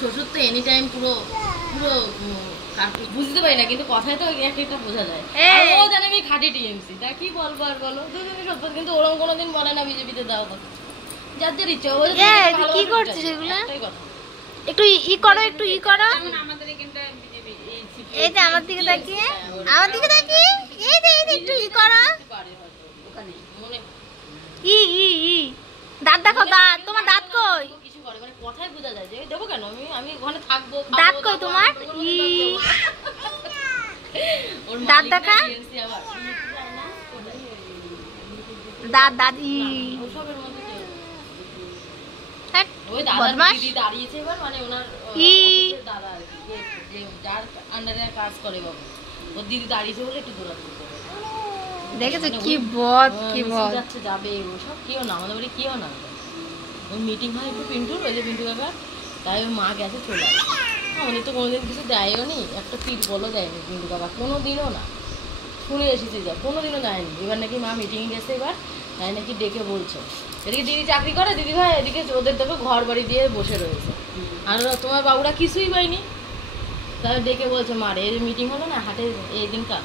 শ্বশুর তো any time পুরো পুরো বুঝতে পারি না, কিন্তু কথায় তো একটা বোঝা যায়। ও জানে আমি খাঁটি টিএমসি, তা কি বলবো আর বলো, দুজনে সত্য, কিন্তু ওরকম কোনোদিন বলে না বিজেপিতে দাও কথা, যার যার ইচ্ছা। কি করছিস এগুলো? একটু ই করো, একটু ই করো। আমাদের এখানটা বিজেপি, এই যে আমার দিকে তাকিয়ে, আমার দিকে তাকিয়ে, এই যে একটু ই করো। ওখানে মনে ই ই ই দাঁত দেখো, দাঁত, তোমার দাঁত কই? কিছু করে মানে কথায় বোঝা যায় যে দেবো কেন, আমি ওখানে থাকবো। দাঁত কই তোমার? ই দাঁত দেখা, দাঁত দাঁত ই ওসবের মধ্যে হ্যাঁ ওই দাদা দিদি দাঁড়িয়েছে এবার, মানে ওনার দাদা আর কি, যে যার আন্ডারে কাজ করে বাবু, ওর দিদি দাঁড়িয়েছে বলে একটু দৌড়াদৌড়ি করে। দেখেছো কি বদ, কি বদ যাচ্ছে যাবে, ওসব কেউ না, আমাদের বাড়ি কেউ না। ওই মিটিং হয় একটু পিন্টুর, ওই যে পিন্টু কাকা, তাই ওর মা গেছে চলে আসে। আমাদের তো কোনোদিন কিছু দেয়ও নি, একটা তীর বলো দেয়নি পিন্টু কাকা, কোনোদিনও না। শুনে এসেছি যা, কোনোদিনও যায়নি। এবার নাকি মা মিটিংয়ে গেছে, এবার তাই নাকি ডেকে বলছে, এদিকে দিদি চাকরি করে, দিদি ভাই এদিকে ওদের দেখো ঘর বাড়ি দিয়ে বসে রয়েছে, আর তোমার বাবুরা কিছুই পায়নি। তাই ডেকে বলছে, মারে এই মিটিং হলো না হাটে এই দিনটা,